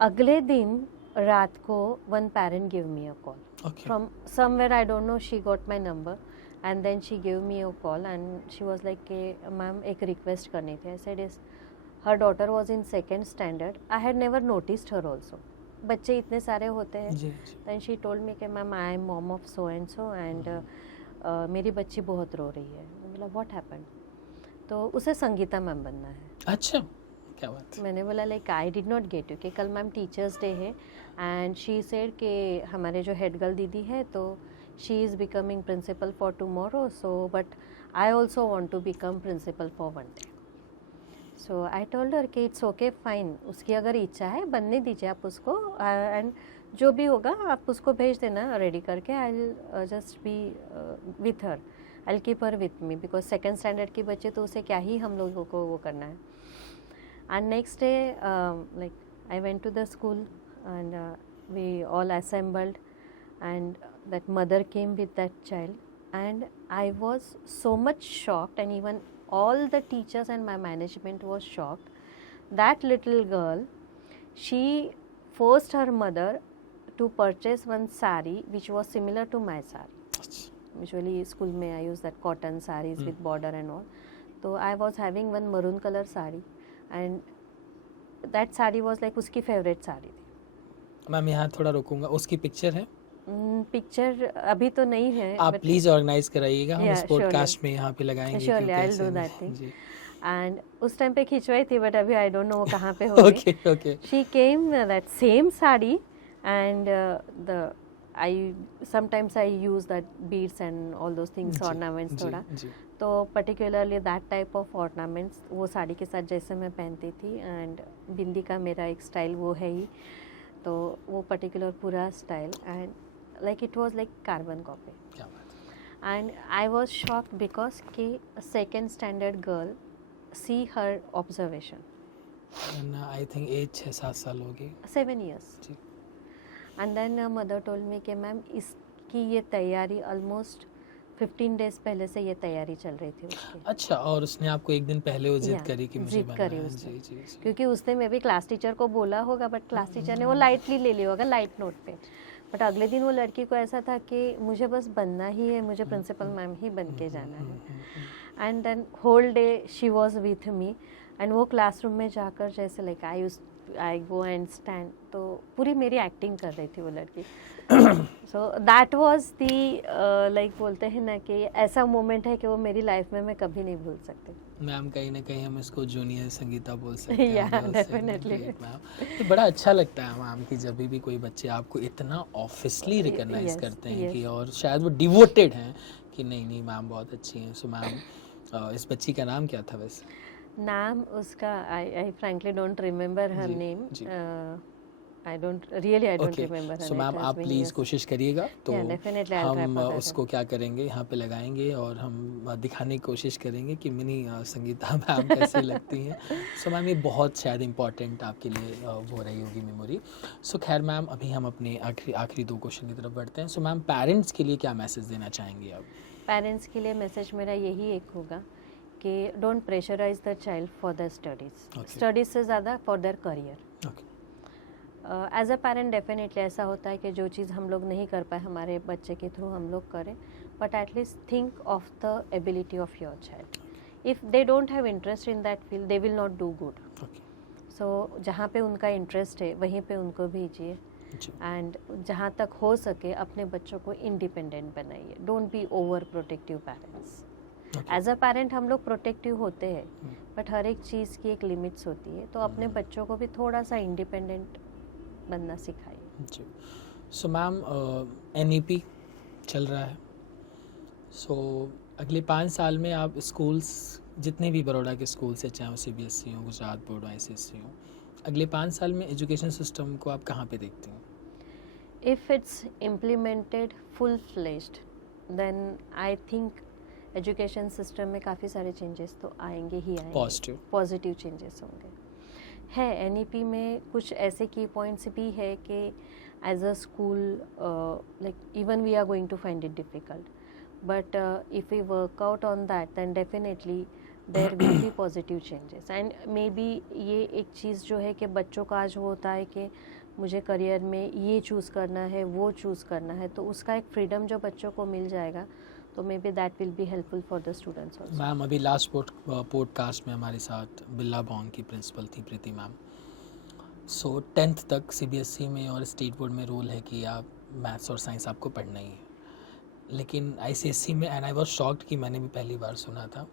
अगले दिन रात को one parent give me a call from somewhere, I don't no, she got my number and then she gave me a call and she was like कि मैम एक रिक्वेस्ट करनी थी. I said is her daughter was in second standard. I had never noticed her also. बच्चे इतने सारे होते हैं. जी, Then she told me कि ma'am I am mom of so and so and मेरी बच्ची बहुत रो रही है. मैं बोला what happened? तो उसे संगीता मैम बनना है. अच्छा, क्या बात है. मैंने बोला like I did not get you कि कल मैम टीचर्स डे है एंड शी सेड कि हमारे जो हेड गर्ल दीदी है तो she is becoming principal for tomorrow so but I also want to become principal for one day. So I told her कि इट्स ओके फाइन, उसकी अगर इच्छा है बनने दीजिए आप उसको एंड जो भी होगा आप उसको भेज देना रेडी करके. I just be with her, I keep her with me because second standard की बच्चे तो उसे क्या ही हम लोगों को वो करना है. And next day, like I went to the school and we all assembled and that mother came with that child and I was so much shocked and even all the teachers and my management was shocked. That little girl, she forced her mother to purchase one sari which was similar to my sari. Usually school mein I use that cotton saris with border and all. So I was having one maroon color sari. And that sari was like उसकी favourite sari थी. Ma'am यहाँ थोड़ा रोकूंगा, उसकी picture है? Picture अभी तो नहीं है. आप प्लीज ऑर्गेनाइज कराइएगा, हम Yeah, इस पॉडकास्ट में यहाँ पे लगाएंगे. Surely, क्योंकि I'll do ऐसे that thing. जी. एंड उस टाइम पे खिंचवाई थी बट अभी आई डोंट नो वो कहाँ पे होगी. Okay okay. She came that same sari and the I sometimes I use that beads and all those things ornaments थोड़ा. तो particularly that type of ornaments वो साड़ी के साथ जैसे मैं पहनती थी एंड बिंदी का मेरा एक स्टाइल वो है ही, तो वो पर्टिकुलर पूरा style and like it was like carbon copy. क्या बात and I was shocked because कि second standard girl see her observation. है. आई थिंक एज 6-7 साल होगी. 7 years. जी. And then mother told me कि मैम इसकी ये तैयारी ऑलमोस्ट 15 days पहले से ये तैयारी चल रही थी उसकी. अच्छा, और उसने आपको एक दिन पहले वो जिद Yeah, करी कि मुझे जिद बनना करी है. उसने. जी जी जी. क्योंकि उसने मे भी क्लास टीचर को बोला होगा बट क्लास टीचर ने वो लाइटली ले लिया होगा लाइट नोट पे. बट अगले दिन वो लड़की को ऐसा था कि मुझे बस बनना ही है, मुझे प्रिंसिपल मैम ही बन के जाना है. And then whole day she was with me and वो क्लासरूम में जाकर जैसे like I go and stand, तो पूरी मेरी एक्टिंग कर रही थी वो लड़की. So that was the like बोलते हैं ना कि ऐसा मोमेंट है कि वो मेरी लाइफ में मैं कभी नहीं भूल सकती. मैम कहीं ना कहीं हम इसको जूनियर संगीता बोल सकते हैं. Yeah, definitely. मैम तो बड़ा अच्छा लगता है मैम कि जब भी कोई बच्चे आपको इतना ऑफिसली रिकॉग्नाइज Yes, करते हैं yes. कि और शायद वो डिवोटेड हैं कि नहीं नहीं मैम बहुत अच्छी हैं. सो मैम इस बच्ची का नाम क्या था वैसे? नाम उसका I frankly don't remember her जी, नेम. जी. I don't remember her so name. Ma'am आप प्लीज़ कोशिश करिएगा तो Yeah, definitely I'll try हम for that. उसको क्या करेंगे यहाँ पे लगाएंगे और हम दिखाने की कोशिश करेंगे कि मिनी संगीता मैम कैसी लगती हैं. सो मैम ये बहुत शायद इम्पॉर्टेंट आपके लिए वो रही होगी मेमोरी. सो खैर मैम अभी हम अपने आखिरी 2 क्वेश्चन की तरफ बढ़ते हैं. सो मैम पेरेंट्स के लिए क्या मैसेज देना चाहेंगे आप? पेरेंट्स के लिए मैसेज मेरा यही एक होगा कि don't pressurise the child for the studies. Okay. Studies से ज़्यादा for their career. Okay. As a parent definitely ऐसा होता है कि जो चीज़ हम लोग नहीं कर पाए हमारे बच्चे के थ्रू हम लोग करें, but at least think of the ability of your child. If they don't have interest in that field they will not do good. Okay. So जहाँ पे उनका इंटरेस्ट है वहीं पे उनको भेजिए जी. एंड जहाँ तक हो सके अपने बच्चों को इंडिपेंडेंट बनाइए. Don't be over protective parents. As a parent हम लोग प्रोटेक्टिव होते हैं बट हर एक चीज़ की एक लिमिट्स होती है, तो अपने बच्चों को भी थोड़ा सा इंडिपेंडेंट बनना सिखाइए. जी. सो मैम NEP चल रहा है. सो अगले 5 साल में आप स्कूल्स जितने भी बड़ौदा के स्कूल्स हैं, चाहे वो CBSE हो, गुजरात बोर्ड हो, ICSE हो, अगले 5 साल में एजुकेशन सिस्टम को आप कहाँ पे देखते हैं? If it's implemented full-fledged, then I think education system में काफ़ी सारे चेंजेस तो आएंगे ही आएंगे. पॉजिटिव चेंजेस होंगे. है NEP में कुछ ऐसे की पॉइंट्स भी है कि as a school like even we are going to find it difficult, but if we work out on that then definitely there will be positive changes. And maybe ये एक चीज़ जो है कि बच्चों का आज वो होता है कि मुझे करियर में ये चूज़ करना है वो चूज़ करना है, तो उसका एक फ्रीडम जो बच्चों को मिल जाएगा तो may be that will be helpful for the students also. Ma'am अभी लास्ट पॉडकास्ट में हमारे साथ बिल्ला बॉन्ग की प्रिंसिपल थी प्रीति मैम। सो 10th तक CBSE में और स्टेट बोर्ड में रूल है कि आप मैथ्स और साइंस आपको पढ़ना ही है, लेकिन ICSE में एंड आई वॉज शॉक्ड कि मैंने भी पहली बार सुना था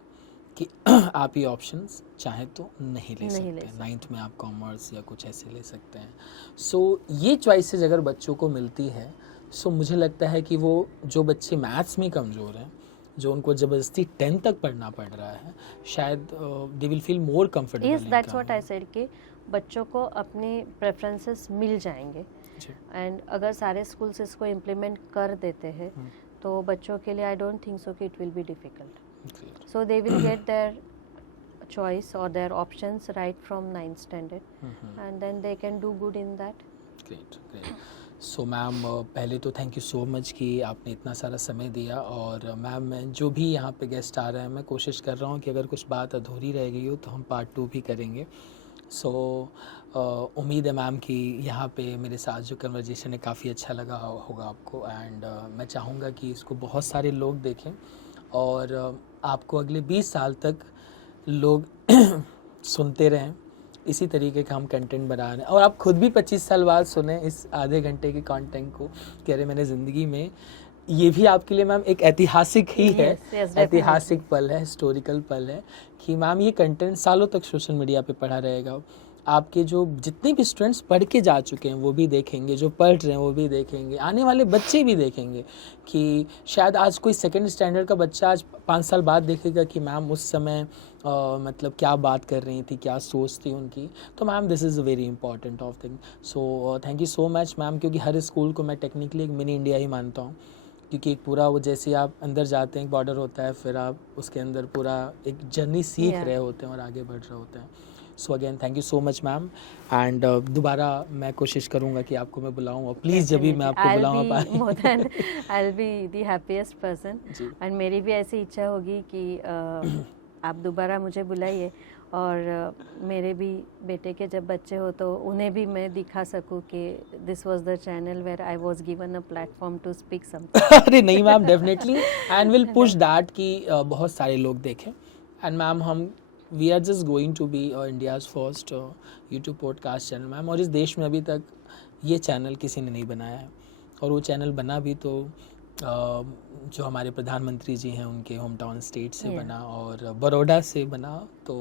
कि आप ये ऑप्शंस चाहे तो नहीं ले सकते। 9th में आप कॉमर्स या कुछ ऐसे ले सकते हैं। सो ये चॉइसेस अगर बच्चों को मिलती है, सो मुझे लगता है कि वो जो बच्चे मैथ्स में कमज़ोर हैं, जो उनको ज़बरदस्ती 10 तक पढ़ना पड़ रहा है, शायद they will feel more comfortable. Yes, that's what I said कि बच्चों को अपने प्रेफरेंसेस मिल जाएंगे एंड अगर सारे स्कूल्स इसको इम्प्लीमेंट कर देते हैं तो बच्चों के लिए आई डोंट थिंक सो कि it will be difficult. So they will get their choice or their options right from 9th standard and then they can do good in that. Great. So ma'am पहले तो thank you so much कि आपने इतना सारा समय दिया। और ma'am मैं जो भी यहाँ पे गेस्ट आ रहे हैं, मैं कोशिश कर रहा हूँ कि अगर कुछ बात अधूरी रह गई हो तो हम पार्ट 2 भी करेंगे। सो उम्मीद है मैम कि यहाँ पे मेरे साथ जो कन्वर्जेशन है काफ़ी अच्छा लगा होगा आपको। एंड मैं चाहूँगा कि इसको बहुत सारे लोग देखें और आपको अगले 20 साल तक लोग सुनते रहें। इसी तरीके का हम कंटेंट बना रहे हैं और आप खुद भी 25 साल बाद सुने इस आधे घंटे के कंटेंट को कि अरे मैंने ज़िंदगी में ये भी आपके लिए मैम एक ऐतिहासिक ही है। ऐतिहासिक पल है, हिस्टोरिकल पल है कि मैम ये कंटेंट सालों तक सोशल मीडिया पे पड़ा रहेगा। आपके जो जितने भी स्टूडेंट्स पढ़ के जा चुके हैं वो भी देखेंगे, जो पढ़ रहे हैं वो भी देखेंगे, आने वाले बच्चे भी देखेंगे कि शायद आज कोई 2nd स्टैंडर्ड का बच्चा आज 5 साल बाद देखेगा कि मैम उस समय मतलब क्या बात कर रही थी, क्या सोच थी उनकी। तो ma'am this is a very important of thing. So thank you so much ma'am, क्योंकि हर स्कूल को मैं टेक्निकली एक मिनी इंडिया ही मानता हूँ, क्योंकि एक पूरा वो जैसे आप अंदर जाते हैं एक बॉर्डर होता है, फिर आप उसके अंदर पूरा एक जर्नी सीख रहे होते हैं और आगे बढ़ रहे होते हैं। So again thank you so much ma'am and दोबारा मैं कोशिश करूंगा कि आपको मैं बुलाऊं और प्लीज़ जब भी मैं आपको बुलाऊं पाए I will be the happiest person and मेरी भी ऐसी इच्छा होगी कि आप दोबारा मुझे बुलाइए और मेरे भी बेटे के जब बच्चे हो तो उन्हें भी मैं दिखा सकूं कि this was the channel where I was given a platform to speak something. अरे नहीं ma'am, definitely and will push that कि बहुत सारे लोग देखें। एंड मैम हम we are just going to be India's first YouTube podcast channel ma'am. और इस देश में अभी तक ये चैनल किसी ने नहीं बनाया है और वो चैनल बना भी तो जो हमारे प्रधानमंत्री जी हैं उनके होम टाउन स्टेट से बना और बड़ौदा से बना। तो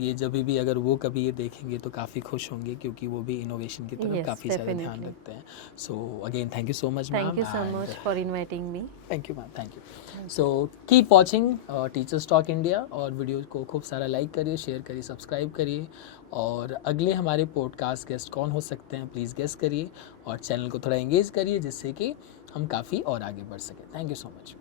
ये जब भी अगर वो कभी ये देखेंगे तो काफ़ी खुश होंगे, क्योंकि वो भी इनोवेशन की तरफ काफ़ी ज़्यादा ध्यान रखते हैं। So again thank you so much ma'am. Thank you so much for inviting me. Thank you ma'am, thank you. So keep watching teachers talk India और वीडियो को खूब सारा लाइक करिए, शेयर करिए, सब्सक्राइब करिए। और अगले हमारे पॉडकास्ट गेस्ट कौन हो सकते हैं प्लीज़ गेस करिए और चैनल को थोड़ा एंगेज करिए जिससे कि हम काफ़ी और आगे बढ़ सकें। Thank you so much.